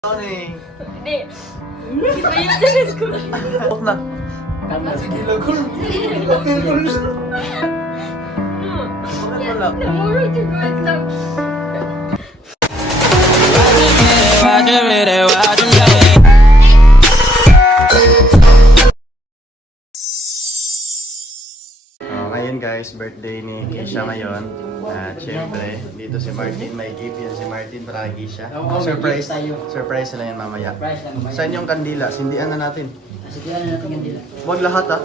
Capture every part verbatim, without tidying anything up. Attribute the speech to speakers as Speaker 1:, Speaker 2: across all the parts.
Speaker 1: Morning.
Speaker 2: Hindi. Hindi pa yun dyan ko.
Speaker 1: Off na.
Speaker 3: Kalma.
Speaker 2: Yan. Namurot yung guys lang.
Speaker 1: Oh, ngayon guys, birthday ni Keisha ngayon. At syempre, dito si Martin, may gift yan si Martin para kay Keisha.
Speaker 3: Oo, may
Speaker 1: Surprise.
Speaker 3: gift tayo.
Speaker 1: Surprise na yan mamaya.
Speaker 3: Surprise lang mamaya.
Speaker 1: Saan yung kandila? Sindihan na natin.
Speaker 3: Sige, ano natin yan dila?
Speaker 1: Huwag lahat ah.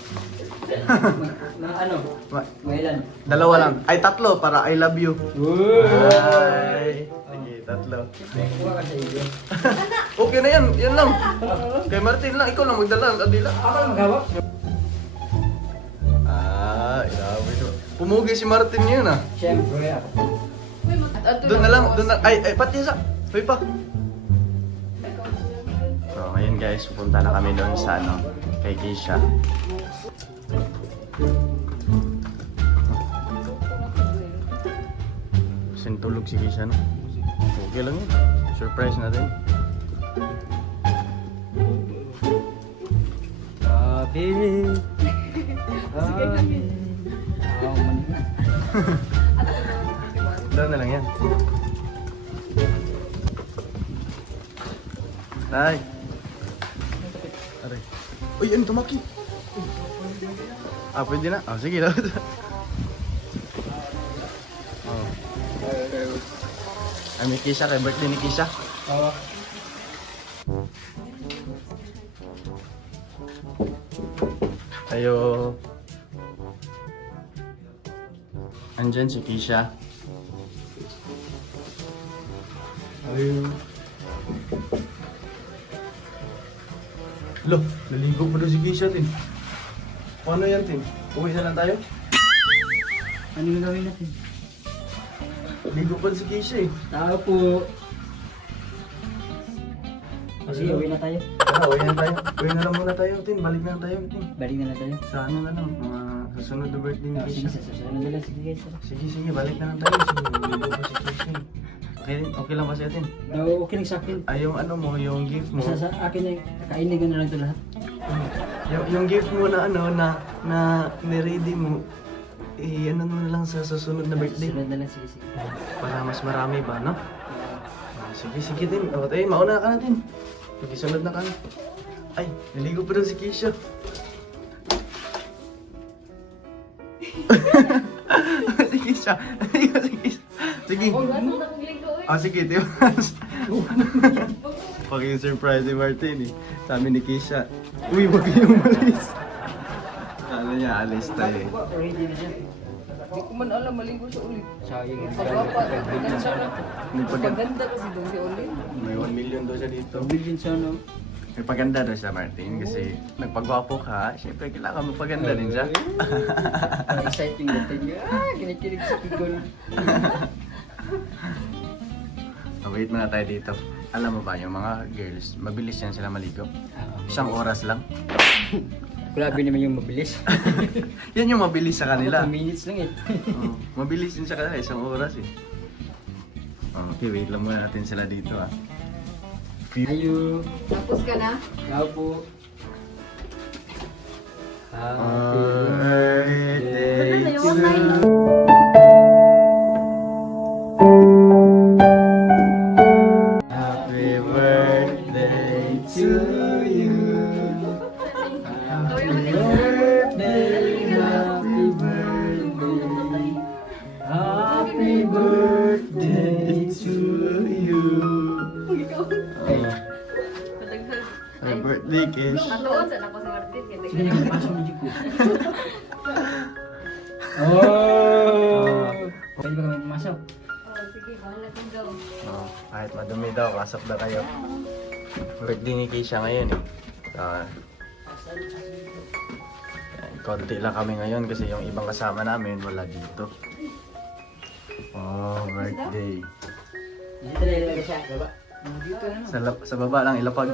Speaker 3: Mga ano?
Speaker 1: Ma-
Speaker 3: Mailan?
Speaker 1: Dalawa lang. Ay, tatlo para I love you. Ay. Sige, tatlo.
Speaker 3: Kuha ka sa iyo.
Speaker 1: Okay na yan. Yan lang. Kay Martin lang. Ikaw lang magdala ang kandila.
Speaker 3: Ako lang maghawak.
Speaker 1: Ah, ilabi ko. Pumugi si Martin yun ah.
Speaker 3: Siyempre ako.
Speaker 1: Doon na lang, doon na. Ay, ay, pati isa. Hoy pa. So, ngayon guys, pupunta na kami doon sa ano, kay Keisha. Sintulog si Keisha, no? Okay lang yun. Surprise natin.
Speaker 3: Happy. Happy. Oh, man.
Speaker 1: Doon na lang yan. Ay. Aray. Uy, ano tumaki? Ah, pwede na? Ah, sige na. Oh. Ay, may Keisha, kay birthday ni Keisha.
Speaker 3: Oo.
Speaker 1: Ayo. Andyan si Keisha. Ayo. Lo, naligo pa daw si Keisha, Tin. Paano yan, Tin? Uwi na lang tayo?
Speaker 3: Ano yung gawin natin?
Speaker 1: Ligo pa si Keisha eh.
Speaker 3: Tao po. Kasi uwi na tayo.
Speaker 1: Tara, uwi na tayo. Uwi na lang muna tayo, Tin. Balik na lang tayo, Tin.
Speaker 3: Balik na lang tayo.
Speaker 1: Sa ano na lang, mga susunod na birthday ni
Speaker 3: Ah, sige,
Speaker 1: Keisha.
Speaker 3: sa susunod na lang. Sige guys. tara.
Speaker 1: Sige, sige, balik na lang tayo. Sige, ligo pa si Keisha eh. Okay, okay lang ba siya, Tin?
Speaker 3: Daw, okay lang sa akin.
Speaker 1: Ay, yung ano mo, yung gift mo.
Speaker 3: Sa, sa akin ay kakainin ko na lang ito lahat.
Speaker 1: Yung, yung gift mo na ano, na, na niready mo, eh, ano mo na lang sa susunod na birthday.
Speaker 3: Susunod na lang. Sige, sige.
Speaker 1: Para mas marami ba, no? Ah, sige, sige din. O, tayo, mauna ka na din. Sige, sunod na ka na. Ay, naligo pa daw si Keisha. Si Keisha. Naligo si Keisha. Sige. Ah, sige, Timas. Pag-surprise si Martin eh. Sabi ni Keisha, uy, wag kayong malis. Kala niya, alis tayo eh.
Speaker 3: Ready na siya.
Speaker 2: Hindi ko man alam, maligo sa ulit.
Speaker 3: Sayang.
Speaker 2: Pagpapa, pinansya na.
Speaker 1: May, pag-
Speaker 2: Paganda kasi doon si ulit.
Speaker 1: may one million daw siya dito.
Speaker 3: Billion siya, no?
Speaker 1: May paganda daw siya, Martin, kasi nagpagwapo ka, syempre kailangan magpaganda din siya.
Speaker 3: Ah, exciting natin. Ah, kinikilig sa kikon.
Speaker 1: Oh, wait muna tayo dito. Alam mo ba, yung mga girls, mabilis yan sila maligo. Isang oras lang.
Speaker 3: Grabe naman yung mabilis.
Speaker 1: Yan yung mabilis sa kanila.
Speaker 3: two minutes lang eh.
Speaker 1: Oh, mabilis din sa kanila, isang oras eh. Okay, wait lang muna natin sila dito ah.
Speaker 3: Ayo.
Speaker 2: Tapos ka na?
Speaker 3: Tao po.
Speaker 1: Birthday
Speaker 2: Ano na
Speaker 1: to
Speaker 2: yung online?
Speaker 1: Happy birthday to you. Happy birthday, happy birthday. Happy birthday to you. Happy birthday, Kish.
Speaker 2: Matuon sa ako sa Martin.
Speaker 3: Sige na, pasok na ko. Oh! Pwede ba kami pumasok?
Speaker 2: Oh, sige, bahala din daw.
Speaker 1: Oh, kahit madumi daw, pasok na kayo. Birthday ni Keisha ngayon eh. Ah, yan, konti lang kami ngayon kasi yung ibang kasama namin wala dito. Oh, birthday.
Speaker 3: Dito na ilagay siya, baba. Dito na.
Speaker 1: Sa, lap- sa baba lang ilapag.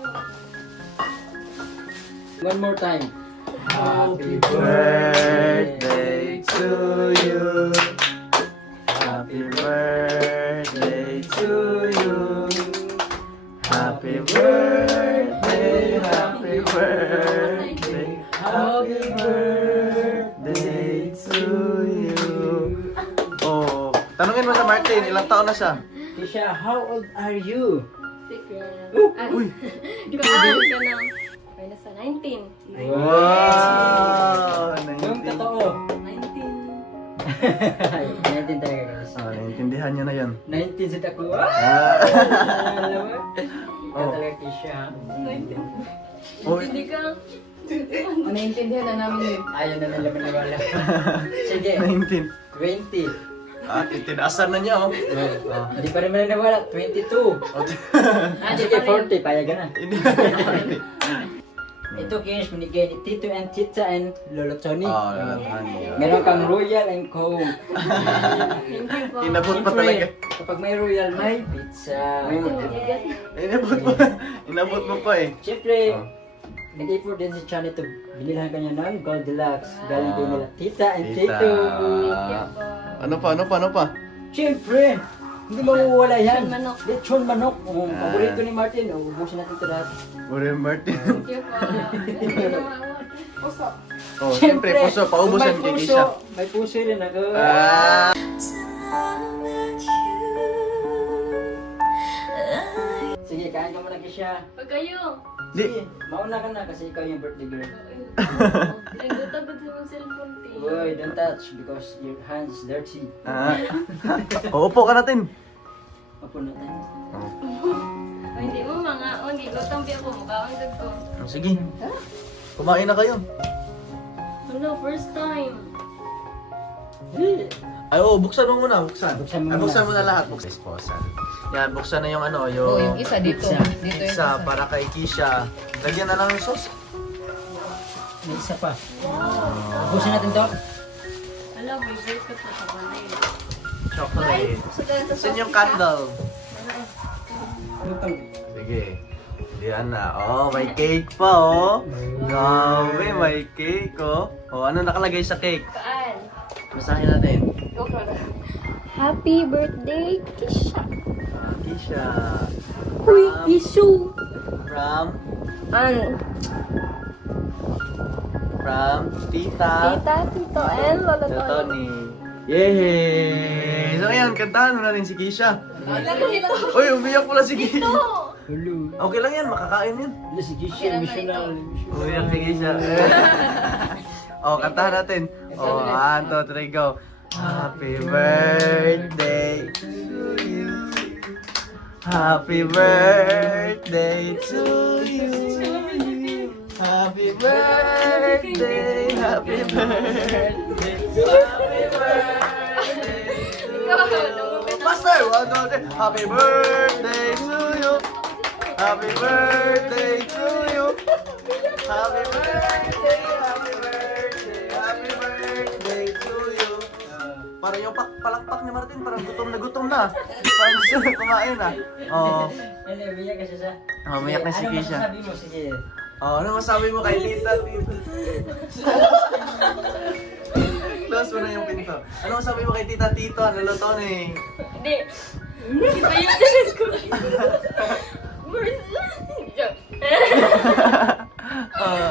Speaker 3: One more time.
Speaker 1: Happy birthday to you. Happy birthday to you. Happy birthday, happy birthday, happy birthday to you. Oh, tanungin mo sa Martin, ilang taon na siya?
Speaker 3: Kisha, how old are you?
Speaker 2: Secret.
Speaker 1: Uy!
Speaker 2: Di ba ah, ka na? Ay, nasa nineteen.
Speaker 1: Wow!
Speaker 3: Yung
Speaker 1: nineteen.
Speaker 3: totoo.
Speaker 2: nineteen.
Speaker 3: nineteen talaga guys.
Speaker 1: Ah, naintindihan niya na yun.
Speaker 3: nineteen sa ako. Ah!
Speaker 1: Ah.
Speaker 3: Alam mo? Ikaw
Speaker 1: Oh.
Speaker 3: talaga Kisha.
Speaker 2: nineteen.
Speaker 1: Oh,
Speaker 2: Hindi ka. Oh, naintindihan na namin yun.
Speaker 3: Ayaw na nila maniwala. Sige,
Speaker 1: nineteen.
Speaker 3: twenty.
Speaker 1: Ah, tinaasan na niya, oh.
Speaker 3: Oh, hindi pa rin maniwala. twenty-two.
Speaker 2: Ah, di
Speaker 3: Sige,
Speaker 2: pa rin.
Speaker 3: forty. Payagan na.
Speaker 1: Hindi.
Speaker 3: Ito guys, binigay ni Tito and Tita and Lolo Tony.
Speaker 1: Oh, lalahan.
Speaker 3: Meron kang Royal and Coke.
Speaker 2: Thank you po.
Speaker 1: Inabot pa
Speaker 3: Siyempre,
Speaker 1: talaga.
Speaker 3: kapag may Royal, may pizza.
Speaker 1: Inabot mo. Inabot mo pa eh.
Speaker 3: Siyempre,
Speaker 1: Oh.
Speaker 3: nag-effort din si Chan ito. Binilhan kanya ng Gold Deluxe. Galing din nila Tita and
Speaker 1: Tita.
Speaker 3: Tito.
Speaker 1: Ano pa, ano pa, ano pa?
Speaker 3: Siyempre, hindi mawawala yan.
Speaker 2: Lechon manok.
Speaker 3: Lechon manok. Oh,
Speaker 1: Ah.
Speaker 3: paborito ni Martin. Oh, ubusin natin ito lahat.
Speaker 1: Uri Martin.
Speaker 2: Thank you po. Hindi na maawa. Puso.
Speaker 1: Oh, siyempre, puso, paubusan
Speaker 3: kung
Speaker 1: kay
Speaker 3: may puso,
Speaker 1: Kisha.
Speaker 3: may puso rin ako.
Speaker 1: Ah.
Speaker 3: Sige, kain ka muna Kisha.
Speaker 2: Pag kayo.
Speaker 1: Di.
Speaker 3: Sige, mauna ka na kasi ikaw yung birthday girl.
Speaker 2: Ay, gutagod sa mga cellphone. Tio.
Speaker 3: Boy, don't touch because your hands dirty.
Speaker 1: Ah. Oh, upo ka natin.
Speaker 3: Opo natin.
Speaker 2: Ay, hindi mo mga. Oh, hindi ko tampi ako. Mukha ang dag ko.
Speaker 1: Oh, sige. Kumain na kayo.
Speaker 2: Ano, first time.
Speaker 1: Ay, oh, buksan mo muna, buksan.
Speaker 3: Buksan mo
Speaker 1: Ay,
Speaker 3: muna.
Speaker 1: buksan mo na lahat. Buksan. Disposal. Yan, buksan na yung ano, yung...
Speaker 2: Oh, yung isa dito.
Speaker 3: Isa.
Speaker 2: Dito yung
Speaker 1: isa para kay Kisha. Lagyan na lang yung sauce.
Speaker 3: May isa pa. Ubusin natin to.
Speaker 2: Alam, may break ka pa sa balay.
Speaker 1: Chocolate.
Speaker 2: Sa
Speaker 1: Saan yung candle?
Speaker 3: Ano pang?
Speaker 1: Sige. Diyan na. Oh, may cake pa, oh. Grabe, may cake, oh. Oh, ano nakalagay sa cake?
Speaker 2: Kaan.
Speaker 1: Basahin natin.
Speaker 2: Go ka na. Happy birthday, Kisha.
Speaker 1: Ah, Kisha.
Speaker 2: Uy,
Speaker 1: From,
Speaker 2: issue.
Speaker 1: from,
Speaker 2: An,
Speaker 1: from Tita.
Speaker 2: tita, tito, and lolo
Speaker 1: Tito
Speaker 2: Tony.
Speaker 1: Tony. Yay! So, ayan, kantahan mo na rin si Kisha.
Speaker 2: Ilan ko ito?
Speaker 1: Uy, umiyak pala si Kisha.
Speaker 3: Hello.
Speaker 1: Okay lang yan, makakain yan.
Speaker 3: Hello si Kisha, missional.
Speaker 1: Umiyak si Kisha. Oh, kantahan natin. Oh, one, two, three, go. Happy birthday to you. Happy birthday to you. Happy birthday, happy birthday, happy birthday to you. Master, one, two, three. Happy birthday to you. Happy birthday to you. Happy birthday, happy birthday, happy birthday to you. Parang yung pak palakpak ni Martin, parang gutom na gutom na. Parang gusto na kumain na. Oh,
Speaker 3: Ano, umiyak ka siya sa?
Speaker 1: Oh, umiyak na si
Speaker 3: Ano
Speaker 1: Kisha.
Speaker 3: masasabi mo? Sige.
Speaker 1: oh, ano masabi mo kay Tita, Tita? Close mo na yung pinto. Ano masabi mo kay Tita, Tito? Ano luto ni?
Speaker 2: Hindi. Iba yung dyan ko.
Speaker 1: Ah,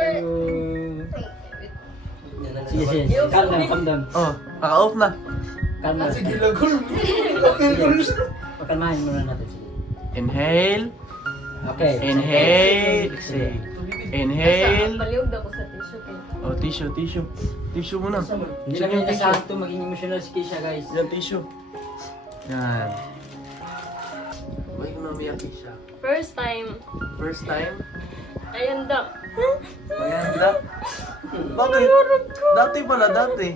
Speaker 3: Sige, sige. Calm down, calm down.
Speaker 1: oh, naka-off na.
Speaker 3: Calm down. Sige,
Speaker 1: lagol.
Speaker 3: pakalmahin muna natin. Sige.
Speaker 1: Inhale.
Speaker 3: Okay.
Speaker 1: Inhale. Exhale. Inhale.
Speaker 2: Paliwag ako sa tissue ko.
Speaker 1: Oh, tissue, tissue. Tissue muna.
Speaker 3: Hindi
Speaker 1: Saan
Speaker 3: lang
Speaker 1: yung
Speaker 3: yung
Speaker 1: tissue?
Speaker 3: nasahan to maging emotional si Kisha, guys.
Speaker 1: Yan, tissue. Yan. Uy, kung namiyak siya.
Speaker 2: First time.
Speaker 1: First time?
Speaker 2: Ayan daw.
Speaker 1: Maganda. Bakit? Dati pala, dati.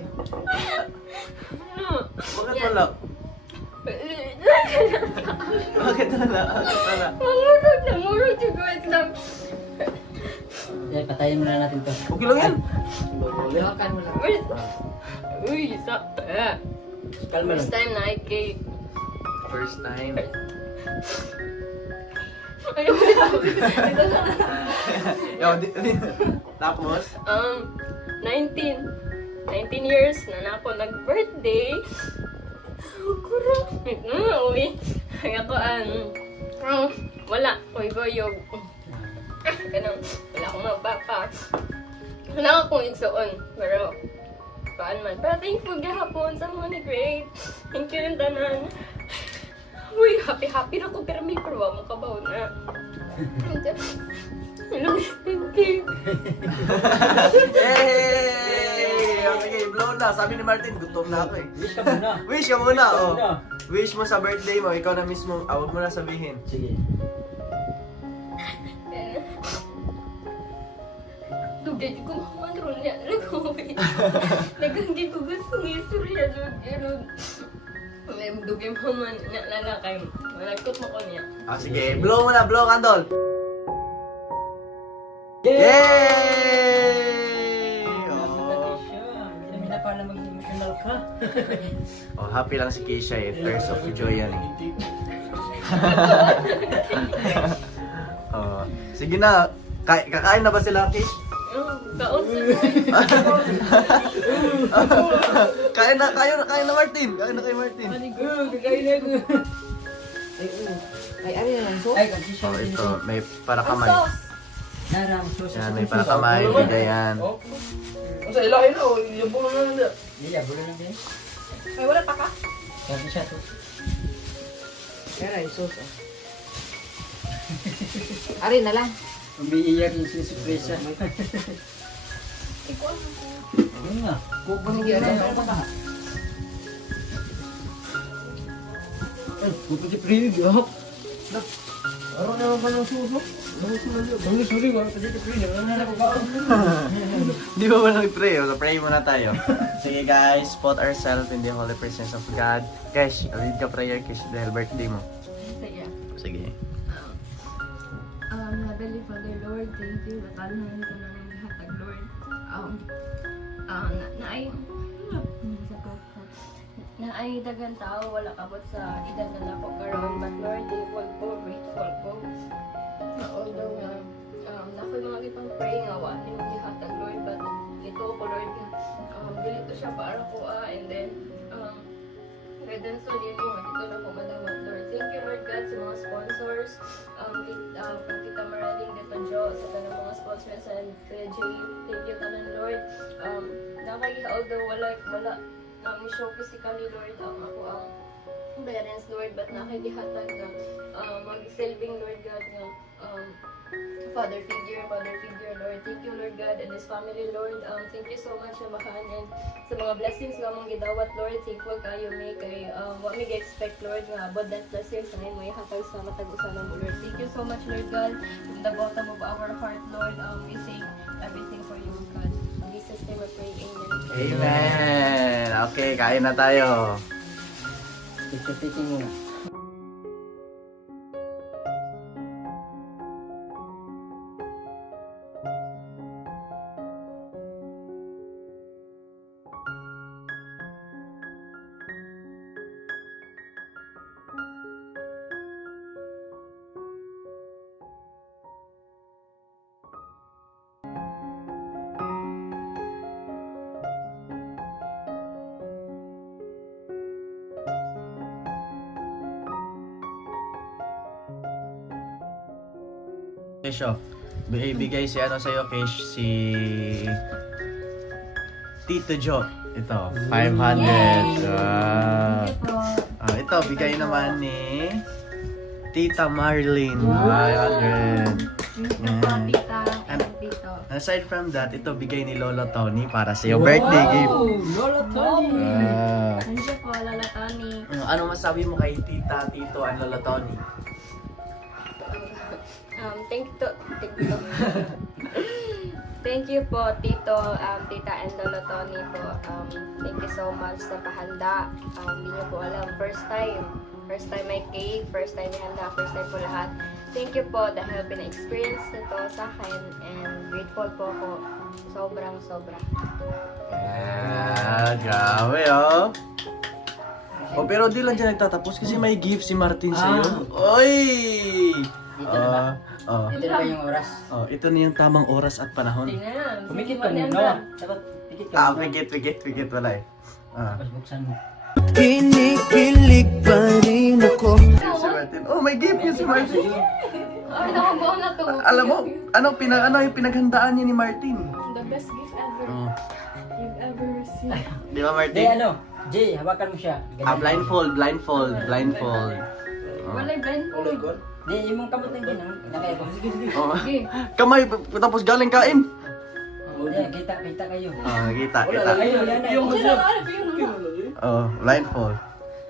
Speaker 1: Bakit wala? Bakit wala? Bakit wala?
Speaker 2: Mamurog na, murog si Gwen lang.
Speaker 3: Eh, patayin muna natin to.
Speaker 1: Okay lang yan.
Speaker 2: Hawakan mo lang. Uy! Uy, sa... Ah.
Speaker 3: Kalma lang.
Speaker 2: First time na ay cake.
Speaker 1: First time.
Speaker 2: Ayaw mo ito. Dito na.
Speaker 1: Yo, di, di. Tapos?
Speaker 2: Um, nineteen. nineteen years na na ako nag-birthday. Kurang. Mm, uwi. Kaya ko, an... Um, wala, koy-goyog. Kanang, wala akong mapapa. Wala akong igsoon, pero, paan man. Pero thankful gahapon sa mga nag-grade. Thank you rin tanan. Uy, happy-happy na ko, pero may pruwa mo kabaw na. Hello, thank you.
Speaker 1: Yay! Okay, blow na. Sabi ni Martin, gutom na ako eh.
Speaker 3: Wish ka muna.
Speaker 1: Wish ka muna, oh.
Speaker 3: Muna.
Speaker 1: Wish mo sa birthday mo, ikaw na mismo. Ah, huwag mo na sabihin.
Speaker 3: Sige.
Speaker 2: Tugay ko makamandro niya. Naganggi ko gusto ng istorya doon. Pero, may dugay mo man niya lalakay. Malagkot mo ko niya.
Speaker 1: Ah, sige. Blow mo na, blow, candle.
Speaker 3: Yay!
Speaker 1: Yay! Oh.
Speaker 3: Hindi namin na paano maging emotional ka.
Speaker 1: Oh, happy lang si Keisha eh. First of joy yan eh. Oh, sige na. Ka- kakain na ba sila, Kish?
Speaker 2: Oh, kaon sa
Speaker 1: kain na, kain na, kain na Martin. Kain na kay Martin.
Speaker 3: Oh, kakain na ako.
Speaker 4: Ay, oo. Ay, ano yan ang sauce?
Speaker 3: Ay, kag siya.
Speaker 1: Oh, ito, may para kamay.
Speaker 3: Narang sauce.
Speaker 1: Yan, may para kamay. Bigay yan.
Speaker 5: Sa ilahin na, oh, yung bulo na nila.
Speaker 3: Iya, bulo lang din.
Speaker 2: Ay, wala pa ka?
Speaker 3: Kag siya to.
Speaker 4: Kaya yung sauce, oh. Ari na lang.
Speaker 3: Umiiyak yung sinusurpresa.
Speaker 2: Ikaw.
Speaker 3: Ayun nga.
Speaker 4: Sige, ano yan?
Speaker 3: Ay, puputi priyo.
Speaker 5: Araw naman pa ng suso.
Speaker 3: Sorry, sorry. Wala pa dito priyo. Wala na ako ba?
Speaker 1: Di ba ba nag-pray? So, pray muna tayo. Sige guys, put ourselves in the holy presence of God. Kesh, lead ka prayer, Kesh, dahil birthday mo.
Speaker 2: Sige.
Speaker 1: Sige.
Speaker 2: Um, Heavenly Father, Lord, thank you. Natalahan ko na ng hatag, Lord. Um, um, na, na ay, na ay dagang tao, wala kabot sa edad na nako karon, but Lord, thankful ko, grateful ko. Na although nga, um, nako mga kitang pray nga, wala yung gihatag, Lord, but ito ko, Lord, nga, um, dito siya para ko, ah, and then, um, redemption yun yung dito na po madawat, Lord. Thank you, Lord God, sa mga sponsors, um, tit- uh, from Tita Maraling, Tita Jo, sa tanong mga sponsors, and Kuya Jay, thank you, tanan, Lord. Um, nakakagihaw daw, wala, wala, um, show physically, Lord, um, ako ang parents, Lord, but nakagihatag na, um, mag-selving, Lord God, nga, um, father figure, mother figure, Lord. Thank you, Lord God, and this family, Lord. Um, thank you so much na makahanan sa mga blessings nga mong gidawat, Lord. Thankful kayo may kay um, what may expect, Lord, nga abundant blessings na may hatag sa matag-usalan mo, Lord. Thank you so much, Lord God. From the bottom of our heart, Lord, um, we say everything for you, God. In Jesus' name we pray, Amen.
Speaker 1: Amen! Okay, kain na tayo.
Speaker 3: Picture-taking muna.
Speaker 1: Kesho, bigay si ano sa'yo, Kesh, si Tito Jo. Ito, five hundred. Ah. Ah, ito, bigay naman ni Tita Marlene. five hundred. Yan.
Speaker 2: Tita,
Speaker 1: and
Speaker 2: Tito.
Speaker 1: Aside from that, ito bigay ni Lolo Tony para sa iyo birthday gift.
Speaker 3: Lola Tony!
Speaker 1: Ah.
Speaker 2: Nandiyo po, Lala Tony.
Speaker 1: Ano masabi mo kay Tita, Tito, and Lolo Tony?
Speaker 2: Um, thank you, thank you. Thank you po, Tito, um, Tita, and Lolo Tony po. Um, thank you so much sa pahanda. Um, hindi niyo po alam, first time. First time may cake, first time may handa, first time po lahat. Thank you po dahil pina-experience nito sa akin and grateful po ako. Sobrang, sobra.
Speaker 1: Ah, grabe oh. Oh, pero di lang dyan nagtatapos kasi may gift si Martin sa'yo. Oy!
Speaker 3: Dito na ba?
Speaker 1: Oh,
Speaker 3: Ito na ba yung oras?
Speaker 1: oh, ito na yung tamang oras at panahon.
Speaker 2: Tingnan.
Speaker 3: Pumikit ka muna. Dapat pikit ka
Speaker 1: Ah,
Speaker 3: muna.
Speaker 1: pigit, pigit, pigit, wala eh. Ah.
Speaker 3: Tapos buksan mo.
Speaker 1: Kinikilig pa rin ako. Si Martin. Oh, may gift yun si Martin.
Speaker 2: Ay, nakabaw na to.
Speaker 1: Alam mo, ano, pinag, ano yung pinaghandaan niya ni Martin?
Speaker 2: The best gift ever
Speaker 1: Oh.
Speaker 2: you've ever received.
Speaker 1: Di ba,
Speaker 3: Hindi,
Speaker 1: Martin?
Speaker 3: ano? Jay, hawakan mo siya. Ganyan.
Speaker 1: Ah, blindfold, blindfold, blindfold. Oh.
Speaker 2: Walay blindfold.
Speaker 3: Hindi, yung mong kamot na gano'n. Nakaya ko. Sige, sige.
Speaker 1: Oh.
Speaker 2: Okay.
Speaker 1: Kamay, tapos galing kain.
Speaker 3: Hindi, kita, kita kayo.
Speaker 1: Oh, kita, kita.
Speaker 3: Ayun, yan na.
Speaker 5: Yung
Speaker 2: Ano na, ano ba yun?
Speaker 1: Oh, blindfold.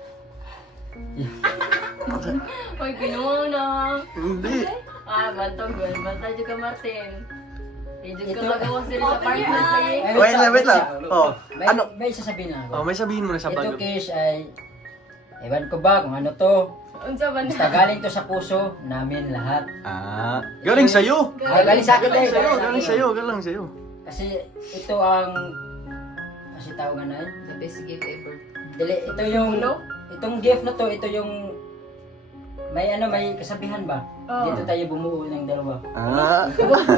Speaker 2: Uy, pinuna.
Speaker 1: Hindi.
Speaker 2: Ah, bantog, well. Bantay dyan ka, Martin. Medyo ka
Speaker 3: Ito-
Speaker 2: magawa sila sa partner eh.
Speaker 3: Ay,
Speaker 1: Wait lang, wait lang. Oh,
Speaker 3: May,
Speaker 1: ano?
Speaker 3: may sasabihin lang
Speaker 1: Oh,
Speaker 3: ako.
Speaker 1: may sabihin mo na sa
Speaker 3: Ito,
Speaker 1: bago.
Speaker 3: Kish, ay... Ewan ko ba kung ano to.
Speaker 2: Unsa ba
Speaker 3: Basta
Speaker 2: na?
Speaker 3: galing to sa puso namin lahat.
Speaker 1: Ah, galing sa'yo.
Speaker 3: Ay, galing sa akin
Speaker 1: Galing
Speaker 3: eh.
Speaker 1: sa'yo, galing sa'yo, galing sa'yo.
Speaker 3: Kasi ito ang... Kasi tawagan na yun.
Speaker 4: The best gift ever.
Speaker 3: Dili, ito yung...
Speaker 2: Ulo?
Speaker 3: Itong gift na to, ito yung... May ano, may kasabihan ba?
Speaker 2: Oo.
Speaker 3: Dito tayo bumuo ng dalawa.
Speaker 1: Ah,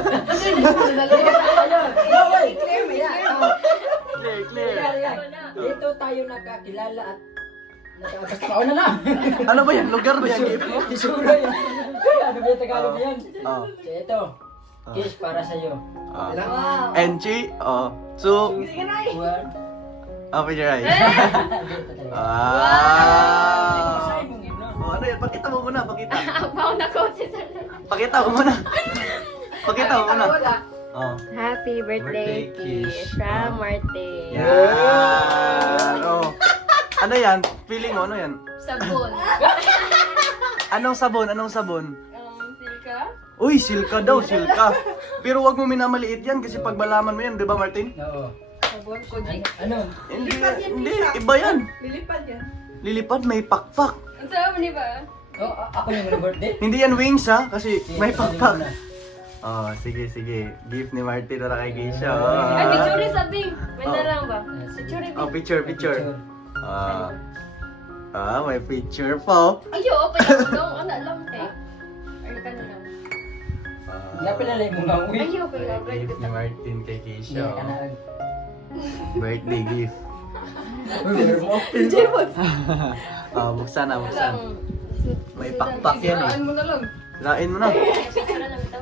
Speaker 3: No, wait! Clear mo yan!
Speaker 1: clear, clear.
Speaker 3: Dito tayo nagkakilala at... nagka- Basta pauna na!
Speaker 1: Ano ba yan? Lugar ba yan? Gift?
Speaker 3: Isuro yan! Ano ba yung Tagalog yan?
Speaker 1: Oh.
Speaker 3: So ito, kiss para sa'yo.
Speaker 1: Oh.
Speaker 2: Wow.
Speaker 1: N G, oh. So,
Speaker 3: One.
Speaker 1: open your eyes.
Speaker 3: Dito talaga.
Speaker 1: Ah.
Speaker 3: Basahin mo yun, no?
Speaker 1: Oh, ano yan? Pakita mo muna, pakita.
Speaker 2: Apaw na ko si Sir.
Speaker 1: Pakita mo muna. Pakita mo muna. Oh.
Speaker 2: Happy
Speaker 1: birthday, Kish.
Speaker 2: from Martin.
Speaker 1: Yan. Oh. Ano yan? Feeling mo, ano yan?
Speaker 2: Sabon.
Speaker 1: Anong sabon? Anong sabon?
Speaker 2: Um, silka?
Speaker 1: Uy, silka daw, silka. Pero wag mo minamaliit yan kasi pag malaman mo yan, di ba Martin?
Speaker 3: Oo.
Speaker 2: Sabon ko di.
Speaker 3: Ano?
Speaker 1: Hindi, hindi, iba yan.
Speaker 2: Lilipad yan.
Speaker 1: Lilipad, may pakpak.
Speaker 2: Ang sarap ni ba?
Speaker 3: Oh, a- ako yung birthday?
Speaker 1: Hindi yan wings ha, kasi
Speaker 3: Sige,
Speaker 1: may
Speaker 3: sabihin mo
Speaker 1: pakpak.
Speaker 3: na.
Speaker 1: Oh, sige, sige. Gift ni Martin na kay Keisha.
Speaker 2: Ay,
Speaker 1: Oh.
Speaker 2: picture sa Bing. May
Speaker 1: Oh.
Speaker 2: narang ba?
Speaker 3: Ah, sige.
Speaker 2: Picture
Speaker 1: Oh,
Speaker 2: Bing.
Speaker 1: picture, picture. Ah, ah, may picture pa.
Speaker 2: Ayo, pa yung dong. Ano lang eh. Ay, ka na lang.
Speaker 1: Ah,
Speaker 3: Nga pinalay mo nga, uy.
Speaker 2: Ayo, pa yung
Speaker 1: may gift ni Martin kay
Speaker 3: Hindi,
Speaker 1: Keisha.
Speaker 3: ka na.
Speaker 1: Birthday gift.
Speaker 3: Uy, meron mo.
Speaker 1: Ah, buksan na, buksan. May pakpak yan eh.
Speaker 2: Saan mo na lang.
Speaker 1: Lain mo na.
Speaker 2: Picture na lang ito.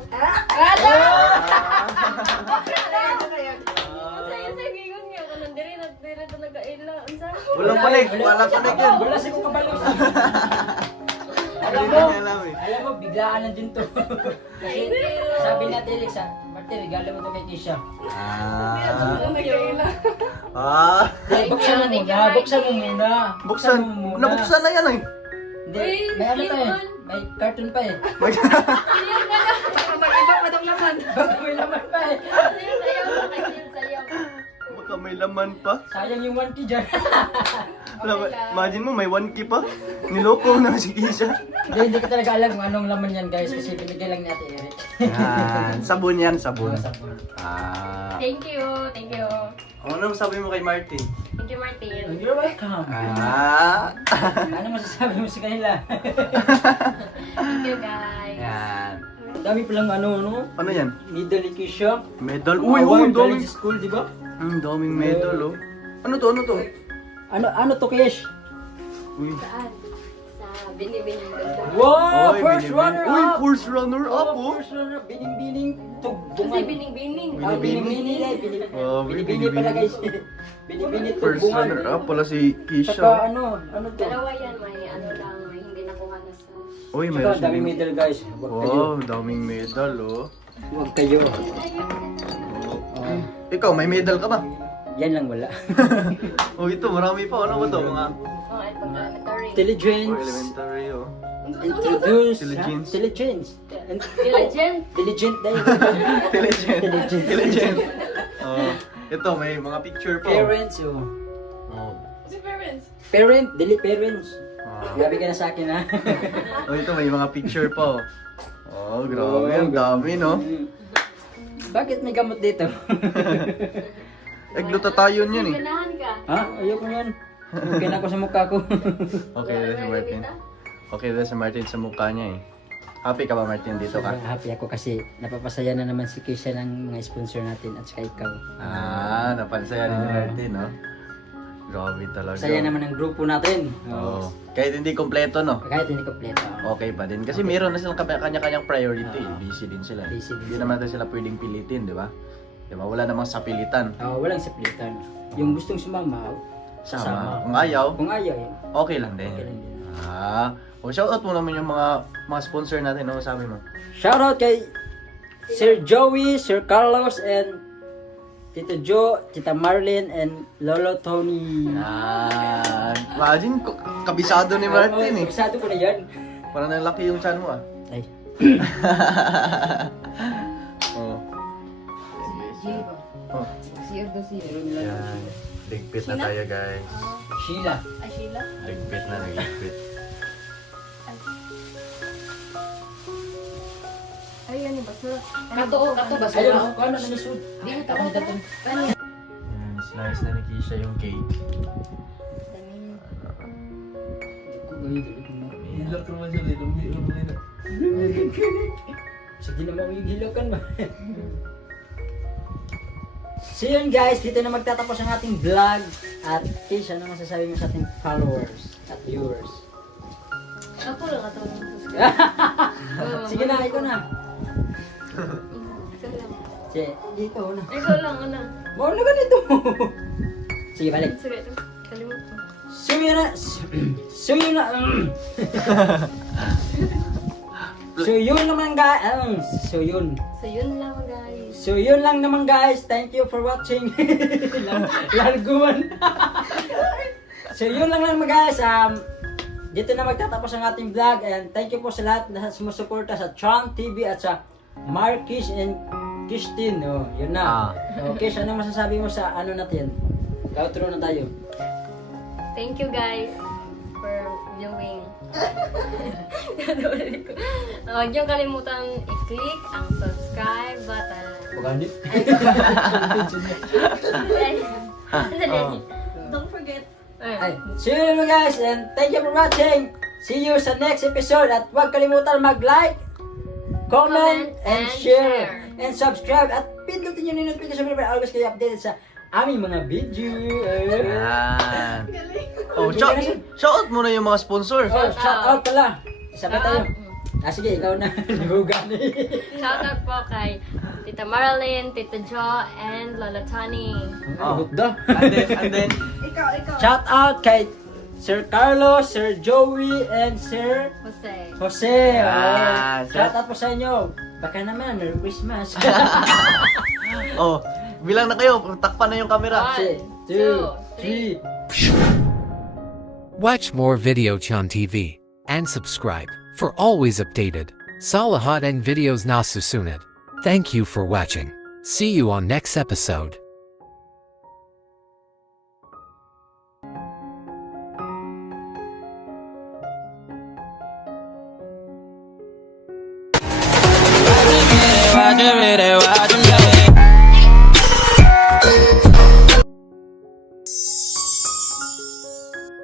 Speaker 2: Ang saya sa gigon nga. Kanang diri na diri na nagkaila. Ang sarap.
Speaker 1: Walang panig, wala panig yan.
Speaker 3: Wala si kong kabalo.
Speaker 1: Alam
Speaker 3: Alam mo,
Speaker 1: mo? Alam eh.
Speaker 3: alam mo, biglaan lang din to. Kasi sabi natin, Alexa, Martin, regalo mo to kay Keisha.
Speaker 1: Ah.
Speaker 2: Nagkaila.
Speaker 1: Ah.
Speaker 3: Hey, buksan mo
Speaker 2: Thank you,
Speaker 3: muna,
Speaker 2: thank you,
Speaker 3: buksan mo
Speaker 2: Martin.
Speaker 3: muna.
Speaker 1: Buksan.
Speaker 3: mo muna.
Speaker 1: Nabuksan na yan eh.
Speaker 3: Hindi,
Speaker 2: Uy,
Speaker 3: may ano pa eh.
Speaker 2: yun.
Speaker 3: May cartoon pa eh.
Speaker 2: Baka mag-iba pa itong laman.
Speaker 3: Baka may laman pa eh.
Speaker 2: Sayo, sayo. Sayo, sayo.
Speaker 1: Baka may laman pa.
Speaker 3: Sayang yung one key dyan.
Speaker 1: Laman- Imagine mo, may one key pa. Niloko na si Keisha.
Speaker 3: Hindi, hindi ko talaga alam kung anong laman yan guys. Kasi binigay lang ni Ate Eric.
Speaker 1: Yan. Sabon yan, sabon.
Speaker 3: Mga sabon.
Speaker 1: Ah.
Speaker 2: Thank you. Thank you.
Speaker 1: Ano sabi mo kay Martin?
Speaker 2: Thank you, Martin.
Speaker 3: You're welcome.
Speaker 1: Ah.
Speaker 3: Ano masasabi mo sa kanila?
Speaker 2: Thank you, guys.
Speaker 1: Yan.
Speaker 3: Dami palang ano, ano?
Speaker 1: Ano yan?
Speaker 3: Middle ni Keisha.
Speaker 1: Medal. Uy, uy,
Speaker 3: Award
Speaker 1: daming.
Speaker 3: galing sa school, di ba?
Speaker 1: Ang daming medal, oh. Ano to, ano to?
Speaker 3: Ano, ano to, Kish?
Speaker 1: Uy.
Speaker 2: Saan? Sa Binibining Ganda.
Speaker 3: Wow!
Speaker 1: Oy,
Speaker 3: First
Speaker 1: binibini-
Speaker 3: runner
Speaker 1: Uy,
Speaker 3: up!
Speaker 1: first runner up, oh.
Speaker 3: First runner up! Bining-bining
Speaker 2: Kasi
Speaker 3: tugbungan.
Speaker 2: bining-bining.
Speaker 3: Ah,
Speaker 1: Binibini.
Speaker 3: binibini eh. Binibini.
Speaker 1: Oh,
Speaker 3: Binibini
Speaker 1: binibini.
Speaker 3: pala guys. Binibini
Speaker 1: First
Speaker 3: tugbungan.
Speaker 1: runner up pala si
Speaker 3: Saka
Speaker 1: Keisha.
Speaker 3: ano, ano to?
Speaker 2: Dalawa yan, may ano lang, may hindi nakuha na sa...
Speaker 1: Uy, may
Speaker 3: Saka daming medal guys. Huwag kayo.
Speaker 1: Wow, daming medal, oh.
Speaker 3: Huwag kayo.
Speaker 1: Oh. Ikaw, may medal ka ba?
Speaker 3: Yan lang wala.
Speaker 1: Oh, ito, marami pa. Ano ba to? Mga
Speaker 2: Oh, ito, elementary.
Speaker 1: oh,
Speaker 3: Intelligence.
Speaker 1: elementary, oh.
Speaker 3: Introduce.
Speaker 1: Diligence.
Speaker 3: Ha? Diligence. And-
Speaker 2: Diligent.
Speaker 3: Diligent dahil.
Speaker 1: Intelligent.
Speaker 3: Intelligent.
Speaker 1: Intelligent. Oh, ito, may mga picture pa. oh.
Speaker 3: Parents. Oh.
Speaker 1: Oh.
Speaker 2: Si parents.
Speaker 3: Parent. Dili parents.
Speaker 1: Ah.
Speaker 3: Grabe ka na sa akin ha.
Speaker 1: Oh, ito, may mga picture pa, oh. Oh, grabe. Ang dami, no?
Speaker 3: Mm. Bakit may gamot dito?
Speaker 1: Eh, glutathione yun, eh.
Speaker 2: Ganahan ka.
Speaker 3: Ha? Ayoko yan. Okay na ako sa mukha ko.
Speaker 1: Okay, dito si Martin. Okay, dito si Martin sa mukha niya, eh. Happy ka ba, Martin, dito ka?
Speaker 3: Sobrang happy ako kasi napapasaya na naman si Keisha ng mga sponsor natin at saka ikaw.
Speaker 1: Ah, napansaya ni Martin, no? Grabe talaga.
Speaker 3: Saya naman ang grupo natin.
Speaker 1: Oo. Kahit hindi kompleto, no?
Speaker 3: Kahit hindi kompleto.
Speaker 1: Okay pa din. Kasi meron na silang kanya- kanya-kanyang priority.
Speaker 3: Oo.
Speaker 1: Busy din sila.
Speaker 3: Busy din
Speaker 1: Hindi
Speaker 3: sila.
Speaker 1: naman natin sila pwedeng pilitin, di ba? Di ba? Wala namang sapilitan.
Speaker 3: Ah, walang saplitan. Yung gustong sumama,
Speaker 1: Sama.
Speaker 3: sasama.
Speaker 1: Kung ayaw,
Speaker 3: Kung ayaw, yun.
Speaker 1: okay lang din.
Speaker 3: Okay lang din.
Speaker 1: Ah. O shoutout mo naman yung mga mga sponsor natin, no? Sabi mo.
Speaker 3: Shoutout kay Sir Joey, Sir Carlos, and Tito Jo, Tita Marlene, and Lolo Tony.
Speaker 1: Yan. Imagine, k- kabisado ni Martin eh.
Speaker 3: Kabisado ko na yan.
Speaker 1: Parang nalaki yung chan mo ah.
Speaker 3: Ay.
Speaker 1: Oh.
Speaker 4: Sige ba?
Speaker 1: Oh.
Speaker 4: Siya daw siya.
Speaker 1: Yan. Ligpit na tayo guys.
Speaker 3: Sheila.
Speaker 2: Ay, Sheila?
Speaker 1: Ligpit na, nagligpit.
Speaker 2: Ay, ano ba? Sir?
Speaker 4: Kato, kato ba
Speaker 3: Ayun,
Speaker 4: sila?
Speaker 3: kung ano na nisud.
Speaker 4: Di mo tapos dato. Ano?
Speaker 1: Yan, slice na ni Kisha yung cake.
Speaker 2: Daming...
Speaker 5: Hilak naman siya, lumi naman nila.
Speaker 3: Sige naman yung hilakan ba? So yun guys, dito na magtatapos ang ating vlog. At Kish, ano masasabi mo sa ating followers at viewers?
Speaker 2: Ako lang ito.
Speaker 3: Sige na, ikaw na.
Speaker 2: Ikaw lang.
Speaker 3: Sige, ikaw na.
Speaker 2: Ikaw lang, una.
Speaker 3: Mao na ganito. Sige, balik.
Speaker 2: Sige, ito. Kalimut ko.
Speaker 3: So yun na. So yun na. um. So yun naman guys. Um, so yun.
Speaker 2: So, yun lang, guys.
Speaker 3: So yun lang naman guys. Thank you for watching. Larguman. So yun lang naman guys. Um, dito na magtatapos ang ating vlog. And thank you po sa lahat na sumusuporta sa Tron T V at sa Marquis and Christine. Oh, yun na. Okay, ano masasabi mo sa ano natin? Outro na tayo.
Speaker 2: Thank you, guys, for viewing. uh, huwag niyong kalimutan i-click ang subscribe button.
Speaker 3: Pagandit.
Speaker 1: Oh.
Speaker 2: Don't forget.
Speaker 3: Ay, see you naman guys and thank you for watching. See you sa next episode at huwag kalimutan mag-like, comment, and,
Speaker 2: and
Speaker 3: share.
Speaker 2: share.
Speaker 3: And subscribe at pindutin nyo yung notification bell para always kayo updated sa aming mga video.
Speaker 1: Yan. Oh, shout, shout out muna yung mga sponsor.
Speaker 3: Oh, shout out pala. Isa pa tayo.
Speaker 2: Shout
Speaker 3: Ah, sige, ikaw na. Nagugan eh.
Speaker 2: Shoutout po kay Tita Marilyn, Tita Jo, and Lola Tony.
Speaker 1: Oh.
Speaker 3: Ganda.
Speaker 1: And then, and then,
Speaker 3: Shout out kay Sir Carlos, Sir Joey, and Sir
Speaker 2: Jose.
Speaker 3: Jose.
Speaker 1: Yan.
Speaker 3: Shout out po sa inyo. Baka naman, Merry Christmas.
Speaker 1: oh, bilang na kayo, takpan na yung camera.
Speaker 2: One,
Speaker 3: One, two, three.
Speaker 6: Watch more Videochan T V and subscribe for always updated Salahat and videos na susunod. Thank you for watching. See you on next episode.
Speaker 7: Watch it, watch it, watch it.